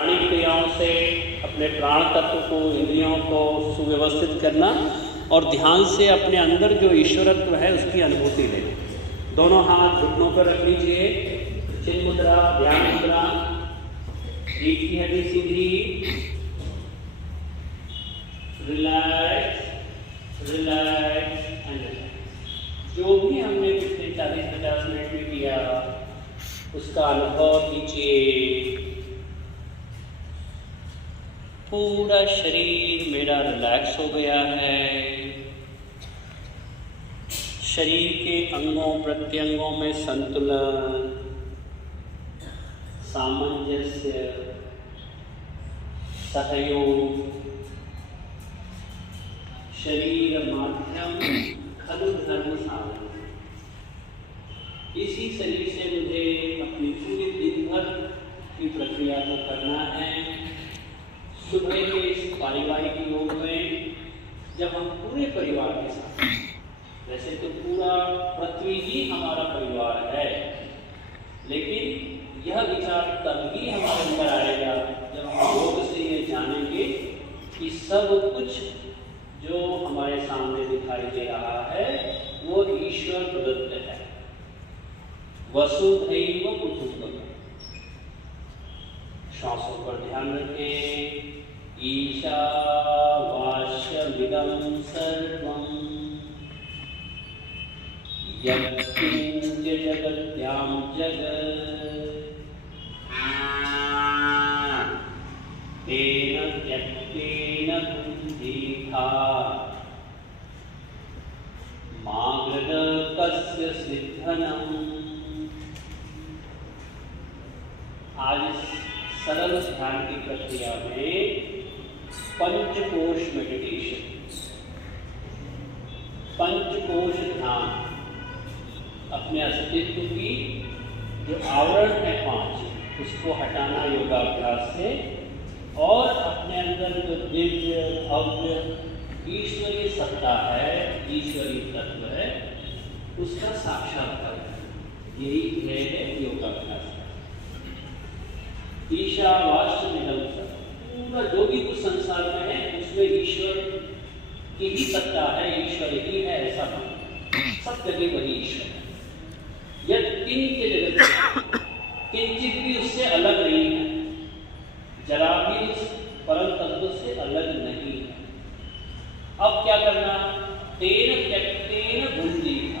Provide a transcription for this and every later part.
प्राणिक क्रियाओं से अपने प्राण तत्व को, इंद्रियों को सुव्यवस्थित करना और ध्यान से अपने अंदर जो ईश्वरत्व है उसकी अनुभूति लेना। दोनों हाथ घुटनों पर रख लीजिए, चिन्ह मुद्रा, ध्यान मुद्रा, रीढ़ की हड्डी सीधी, रिलैक्स रिलैक्स एंड रिलैक्स। जो भी हमने पिछले 40-50 मिनट में किया उसका अनुभव कीजिए। पूरा शरीर मेरा रिलैक्स हो गया है। शरीर के अंगों प्रत्यंगों में संतुलन, सामंजस्य, सहयोग, शरीर माध्यम खलु धर्म साधन। इसी शरीर से मुझे अपनी पूरी दिन भर की प्रक्रिया को करना है। सुबह के इस पारिवारिक योग में जब हम पूरे परिवार के साथ, वैसे तो पूरा पृथ्वी ही हमारा परिवार है, लेकिन यह विचार तभी हमारे अंदर आएगा जब हम योग से ये जानेंगे कि सब कुछ जो हमारे सामने दिखाई दे रहा है वो ईश्वर प्रदत्त है। वसुधैव कुटुम्बकम्। श्वासों पर ध्यान रखें। ईशावास्यमिदं सर्वं यत्किंच जगत्यां जगत् तेन त्यक्तेन बुद्धिहा मा गृह कस्य सिद्धनम्। आज सरल ध्यान की प्रक्रिया में पंचकोश मेडिटेशन, पंचकोश ध्यान, अपने अस्तित्व की जो आवरण है 5 उसको हटाना योगाभ्यास से, और अपने अंदर जो दिव्य भव्य ईश्वरीय सत्ता है, ईश्वरीय तत्व है, उसका साक्षात्कार, यही ध्येय है योगाभ्यास। ईशावास्यमिदं सर्वं। पूरा जो भी कुछ संसार में है उसमें ईश्वर की ही सत्ता है, ईश्वर ही है, ऐसा नहीं। सब जगह वही ईश्वर है। यत्किंच जगत्, किंचित भी उससे अलग नहीं है, जरा भी उस परम तत्व से अलग नहीं है। अब क्या करना? तेन त्यक्तेन भुंजीहा।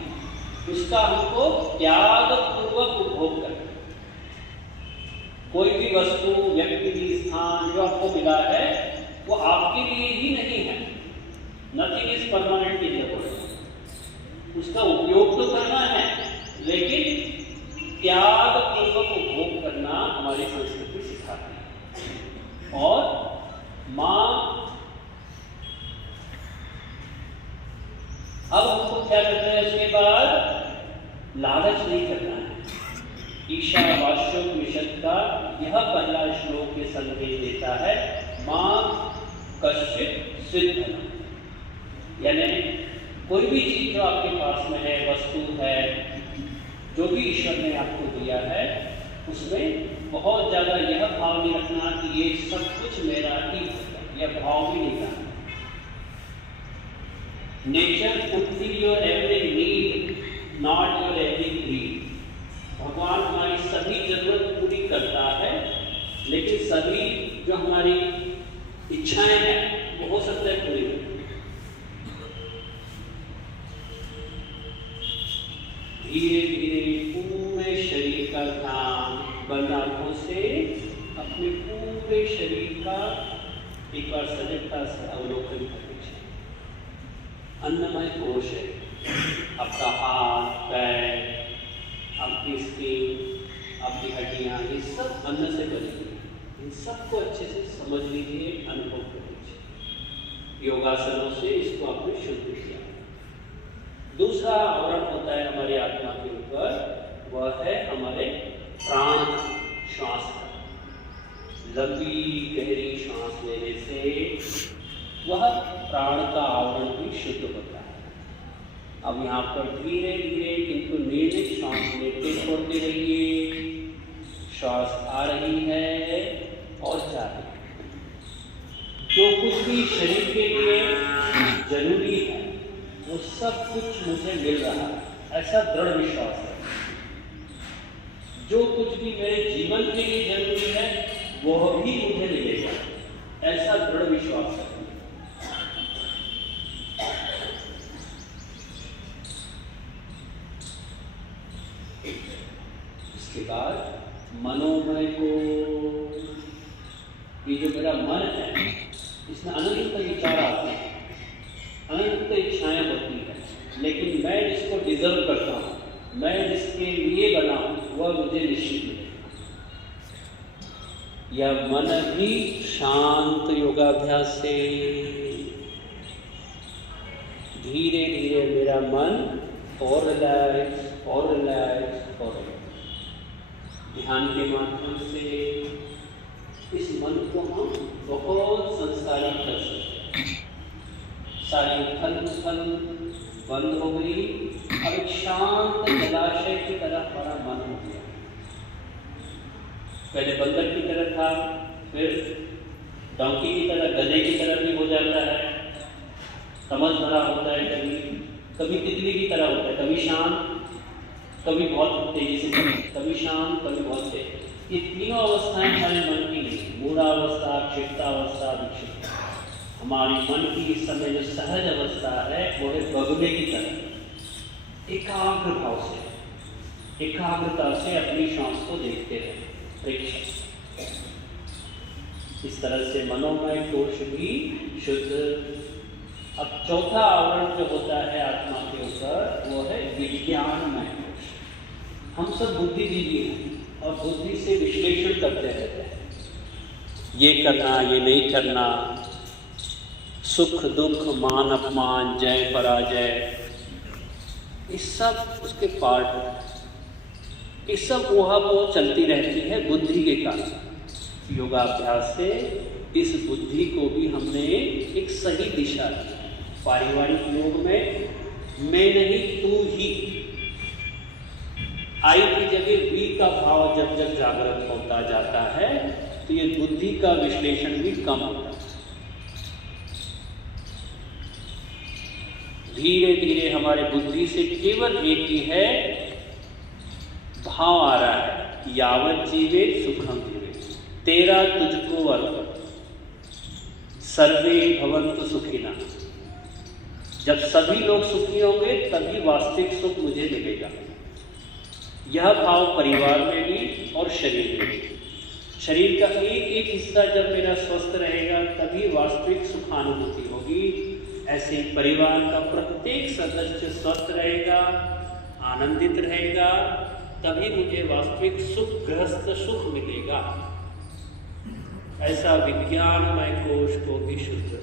उसका हमको त्याग पूर्वक उपभोग करना। कोई भी वस्तु, व्यक्ति, स्थान जो आपको मिला है वो आपके लिए ही नहीं है। Nothing is permanent in the world. उसका उपयोग तो करना है, लेकिन त्याग पूर्वक उपभोग करना हमारी संस्कृति सिखाती है। और मां, अब हमको क्या करना है? उसके बाद लालच नहीं करना है। ईशावास्योपनिषद का यह पहला श्लोक ये संदेश देता है, मां कश्चित् सिद्धनम्। यानी कोई भी चीज जो आपके पास में है, वस्तु है, जो भी ईश्वर ने आपको दिया है, उसमें बहुत ज्यादा यह भाव नहीं रखना कि ये सब कुछ मेरा ही है, यह भाव भी नहीं रखना। Nature fulfil your every need, not your every greed. भगवान हमारी सभी जरूरत पूरी करता है, लेकिन सभी जो हमारी इच्छाएं हैं वो हो सकता है पूरी हो। धीरे धीरे पूरे शरीर का ध्यान बंद आंखों से अपने पूरे शरीर का एक बार सजगता से अवलोकन कर लीजिए। अन्नमय कोश है, आपका हाथ, पैर, आपकी स्किन, आपकी हड्डियां, ये सब अन्न से बनी हुई। इन सबको अच्छे से समझ लीजिए, अनुभव कर लीजिए। योगासनों से इसको आपने शुद्ध किया। दूसरा आवरण होता है हमारी आत्मा के ऊपर, वह है हमारे प्राण, श्वास का। लंबी गहरी श्वास लेने से वह प्राण का आवरण भी शुद्ध होता है। अब यहाँ पर धीरे धीरे किंतु निर्णय श्वास लेते छोड़ते रहिए। श्वास आ रही है और है। जो कुछ भी शरीर के लिए जरूरी है वो सब कुछ मुझे मिल रहा है, ऐसा दृढ़ विश्वास है। जो कुछ भी मेरे जीवन के लिए जरूरी है वह भी मुझे मिलेगा, ऐसा दृढ़ विश्वास है। इसके बाद मनोमय को, ये जो मेरा मन है इसमें अनंत विचार आते हैं, अनंत इच्छाएं होती है, लेकिन मैं जिसको डिजर्व करता हूं, मैं जिसके लिए बना हूं वह मुझे निश्चित मिलेगा। यह मन भी शांत योगाभ्यास से धीरे धीरे मेरा मन और रिलैक्स और रिलैक्स और ध्यान के माध्यम से इस मन को हम बहुत संस्कारित कर सकते हैं। सारी उथल बंद हो गई, अब एक शांत जलाशय की तरह हमारा मन हो गया। पहले बंदर की तरह था, फिर डॉन्की की तरह, गधे की तरह भी हो जाता है, समझ भरा होता है, कभी तितली की तरह होता है, कभी शांत, कभी बहुत तेजी से, कभी शांत, कभी बहुत तेज। ये तीनों अवस्थाएं हमारे मन की नहीं, मूढ़ावस्था, क्षिप्तावस्था, विक्षिप्ता। हमारे मन की इस समय जो सहज अवस्था है वो है बगुले की तरह, एकाग्र भाव से, एकाग्रता से अपनी श्वास को देखते रहे, प्रेक्षक। इस तरह से मनोमय कोश भी शुद्ध। अब चौथा आवरण जो होता है आत्मा के ऊपर वो है विज्ञानमय कोश। हम सब बुद्धिजीवी हैं और बुद्धि से विश्लेषण करते रहते हैं, ये करना, ये नहीं करना, सुख दुख, मान अपमान, जय पराजय, ये सब उसके पार्ट, ये सब वो चलती रहती है बुद्धि के कारण। योगाभ्यास से इस बुद्धि को भी हमने एक सही दिशा दी। पारिवारिक योग में मैं नहीं तू ही, आई की जगह वी का भाव जब जब जागृत होता जाता है तो ये बुद्धि का विश्लेषण भी कम होता है। धीरे धीरे हमारे बुद्धि से केवल एक ही है भाव आ रहा है, यावत जीवे सुखम जीवे, तेरा तुझको अर्पण, सर्वे भवन्तु सुखिनः। जब सभी लोग सुखी होंगे तभी वास्तविक सुख मुझे मिलेगा। यह भाव परिवार में भी और शरीर में भी। शरीर का एक एक हिस्सा जब मेरा स्वस्थ रहेगा तभी वास्तविक सुखानुभूति होगी। ऐसे परिवार का प्रत्येक सदस्य स्वस्थ रहेगा, आनंदित रहेगा, तभी मुझे वास्तविक सुख, गृहस्थ सुख मिलेगा। ऐसा विज्ञानमय कोश को भी शुद्ध।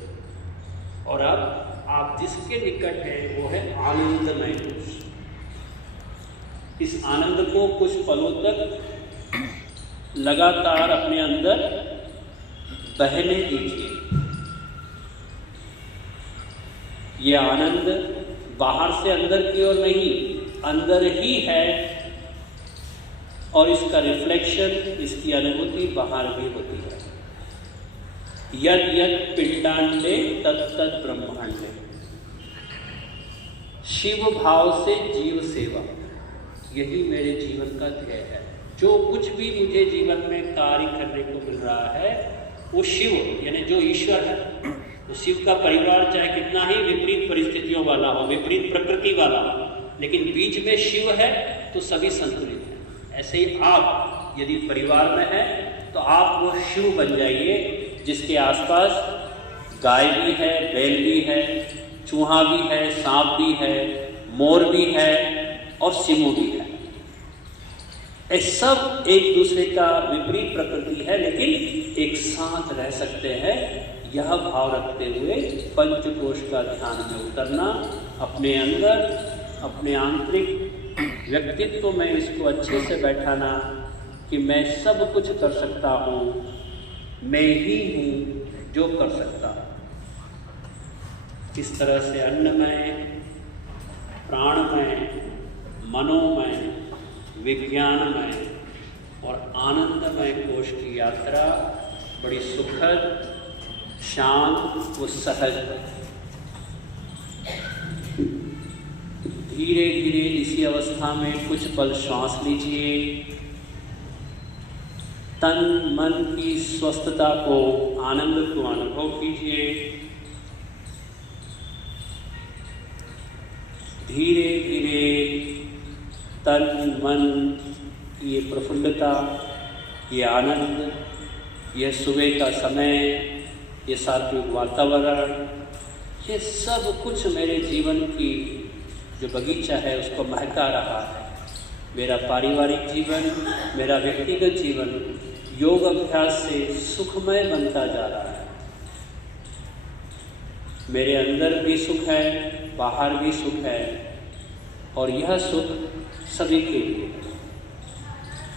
और अब आप जिसके निकट हैं वो है आनंदमय कोश। इस आनंद को कुछ पलों तक लगातार अपने अंदर बहने दीजिए। ये आनंद बाहर से अंदर की ओर नहीं, अंदर ही है और इसका रिफ्लेक्शन, इसकी अनुभूति बाहर भी होती है। यद यद पिंडांडे तत् तत् ब्रह्मांडे। शिव भाव से जीव सेवा, यही मेरे जीवन का ध्येय है। जो कुछ भी मुझे जीवन में कार्य करने को मिल रहा है वो शिव यानी जो ईश्वर है, तो शिव का परिवार चाहे कितना ही विपरीत परिस्थितियों वाला हो, विपरीत प्रकृति वाला हो, लेकिन बीच में शिव है तो सभी संतुलित हैं। ऐसे ही आप यदि परिवार में हैं तो आप वो शिव बन जाइए जिसके आसपास गाय भी है, बैल भी है, चूहा भी है, सांप भी है, मोर भी है और सिमु भी है। ये सब एक दूसरे का विपरीत प्रकृति है लेकिन एक साथ रह सकते हैं। यह भाव रखते हुए पंचकोश का ध्यान में उतरना, अपने अंदर, अपने आंतरिक व्यक्तित्व में इसको अच्छे से बैठाना कि मैं सब कुछ कर सकता हूँ, मैं ही हूँ जो कर सकता हूँ। इस तरह से अन्नमय, प्राणमय, मनोमय, विज्ञानमय और आनंदमय कोश की यात्रा बड़ी सुखद, शांत व सहज है। धीरे धीरे इसी अवस्था में कुछ पल श्वास लीजिए। तन मन की स्वस्थता को, आनंद को अनुभव कीजिए। धीरे धीरे तन मन की ये प्रफुल्लता, ये आनंद, ये सुबह का समय, ये सात्विक वातावरण, ये सब कुछ मेरे जीवन की जो बगीचा है उसको महका रहा है। मेरा पारिवारिक जीवन, मेरा व्यक्तिगत जीवन योग अभ्यास से सुखमय बनता जा रहा है। मेरे अंदर भी सुख है, बाहर भी सुख है, और यह सुख सभी के लिए,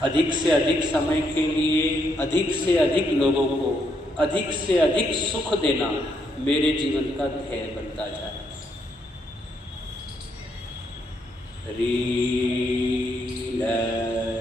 अधिक से अधिक समय के लिए, अधिक से अधिक लोगों को अधिक से अधिक सुख देना मेरे जीवन का ध्येय बनता जाए। Relax.